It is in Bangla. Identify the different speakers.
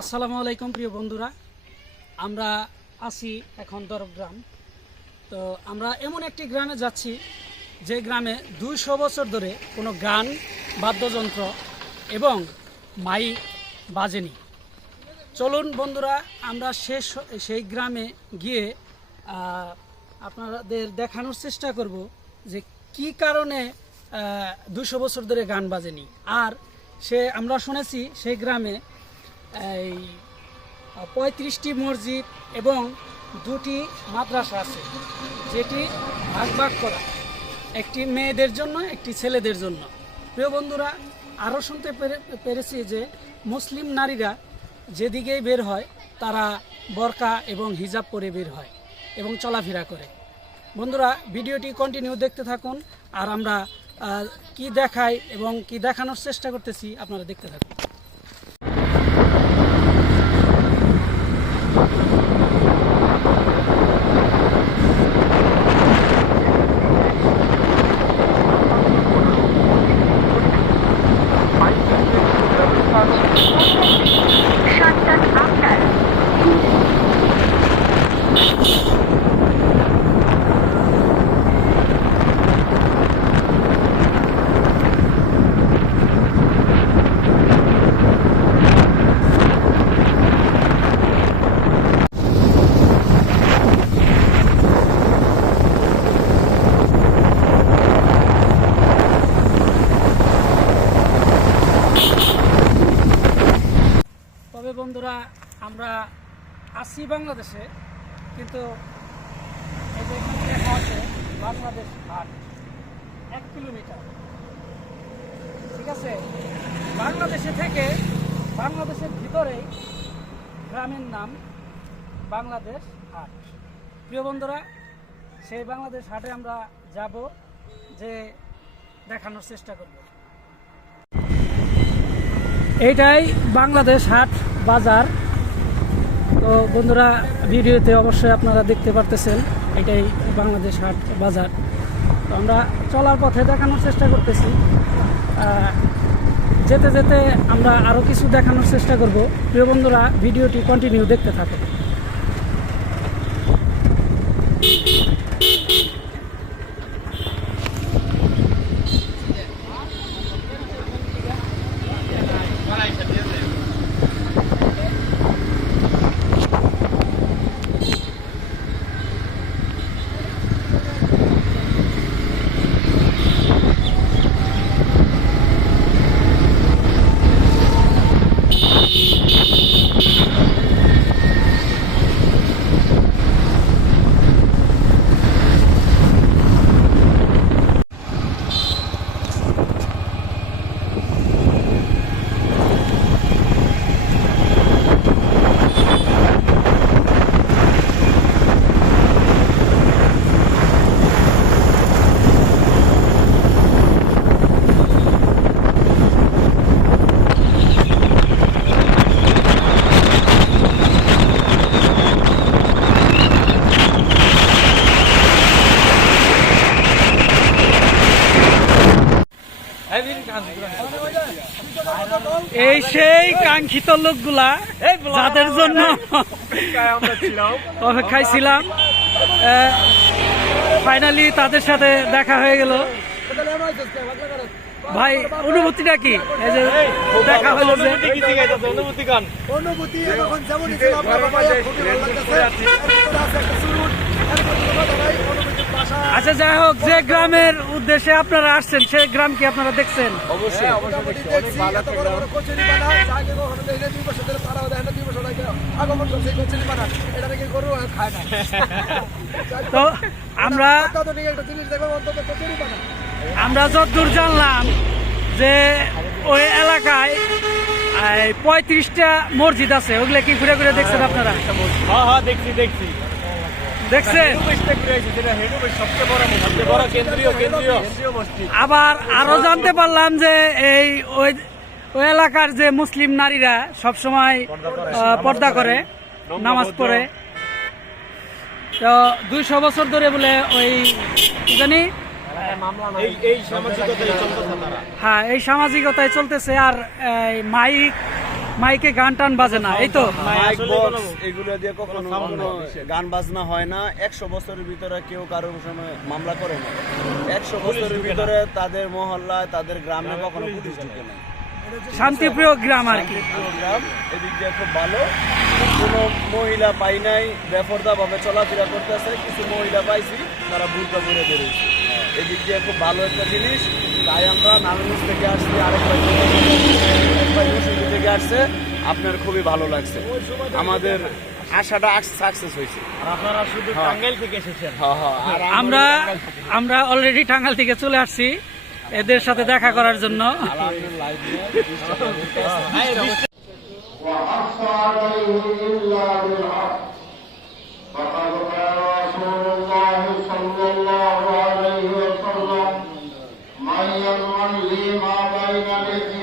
Speaker 1: আসসালামু আলাইকুম, প্রিয় বন্ধুরা। আমরা আছি এখন দরগ্রাম। তো আমরা এমন একটি গ্রামে যাচ্ছি, যে গ্রামে দুইশো বছর ধরে কোনো গান, বাদ্যযন্ত্র এবং মাইক বাজেনি। চলুন বন্ধুরা, আমরা শেষ সেই গ্রামে গিয়ে আপনাদের দেখানোর চেষ্টা করব যে কি কারণে দুশো বছর ধরে গান বাজেনি। আর সে, আমরা শুনেছি সেই গ্রামে এই পঁয়ত্রিশটি মসজিদ এবং দুটি মাদ্রাসা আছে, যেটি ভাগ ভাগ করা। একটি মেয়েদের জন্য, একটি ছেলেদের জন্য। প্রিয় বন্ধুরা, আরও শুনতে পেরে- পেরেছি যে মুসলিম নারীরা যেদিকেই বের হয়, তারা বরকা এবং হিজাব পরে বের হয় এবং চলাফেরা করে। বন্ধুরা, ভিডিওটি কন্টিনিউ দেখতে থাকুন, আর আমরা কি দেখাই এবং কি দেখানোর চেষ্টা করতেছি, আপনারা দেখতে থাকুন।
Speaker 2: 我建
Speaker 1: 议你上下调整。আমরা আসি বাংলাদেশে, কিন্তু এই যে বাংলাদেশ হাট এক কিলোমিটার। ঠিক আছে? বাংলাদেশে থেকে বাংলাদেশের ভিতরেই গ্রামের নাম বাংলাদেশ হাট প্রিয় বন্ধুরা, সেই বাংলাদেশ হাটে আমরা যাব যে দেখানোর চেষ্টা করব। এইটাই বাংলাদেশ হাট বাজার। তো বন্ধুরা, ভিডিওতে অবশ্যই আপনারা দেখতে পারতেছেন, এটাই বাংলাদেশ হাট বাজার। তো আমরা চলার পথে দেখানোর চেষ্টা করতেছি। যেতে যেতে আমরা আরও কিছু দেখানোর চেষ্টা করব। প্রিয় বন্ধুরা, ভিডিওটি কন্টিনিউ দেখতে থাকুন। এই সেই কাঙ্ক্ষিত লোকগুলা যাদের জন্য অপেক্ষায় ছিলাম ফাইনালি তাদের সাথে দেখা হয়ে গেল। ভাই, অনুভূতিটা কি? দেখা হলো যে
Speaker 3: অনুভূতি
Speaker 1: আচ্ছা যাই হোক যে গ্রামের উদ্দেশ্যে আপনারা আসছেন সেই গ্রাম কি আপনারা দেখছেন?
Speaker 3: অবশ্যই।
Speaker 1: তো আমরা আমরা যতদূর জানলাম যে ওই এলাকায় পঁয়ত্রিশটা মসজিদ আছে। ওগুলো কি ঘুরে ঘুরে দেখছেন আপনারা?
Speaker 4: হ্যাঁ হ্যাঁ দেখছি দেখছি।
Speaker 1: দেখছেন? আবার আরও জানতে পারলাম যে এই ওই ওই এলাকার যে মুসলিম নারীরা সব সময় পর্দা করে নামাজ পড়ে। তো দুইশো বছর ধরে বলে ওই জানি হ্যাঁ এই সামাজিকতায় চলতেছে আর এই মাইক মাইকে গান টান বাজে না এই তো।
Speaker 5: মাইক বক্স এগুলো দিয়ে কখনো। গান বাজনা হয় না। একশো বছরের ভিতরে কেউ কারোর সময় মামলা করে না। একশো বছরের ভিতরে তাদের মহল্লায় তাদের গ্রামে কখনো পুলিশ ঢুকে না।
Speaker 1: শান্তিপ্রিয় গ্রাম আর কি।
Speaker 5: গ্রাম এদিক দিয়ে খুব ভালো। কোনো মহিলা পাই নাই বেফরদাভাবে চলাফেরা করতেছে কিছু মহিলা পাইছি তারা বুর্কা করে বেরিয়েছে এদিক দিয়ে খুব ভালো একটা জিনিস তাই আমরা নারায়ণগঞ্জ থেকে আসছি আরেকবার থেকে আসছে আপনার খুবই ভালো লাগছে। আমাদের আশাটা সাকসেস হয়েছে।
Speaker 4: আপনারা শুধু হ্যাঁ। টাঙ্গাইল থেকে এসেছেন।
Speaker 5: হ্যাঁ, হ্যাঁ,
Speaker 1: আমরা আমরা অলরেডি টাঙ্গাইল থেকে চলে আসছি এদের সাথে দেখা করার জন্য।
Speaker 6: عليه إلا بالحق فقد قال رسول الله صلى الله عليه وسلم من يضمن لي ما لحييه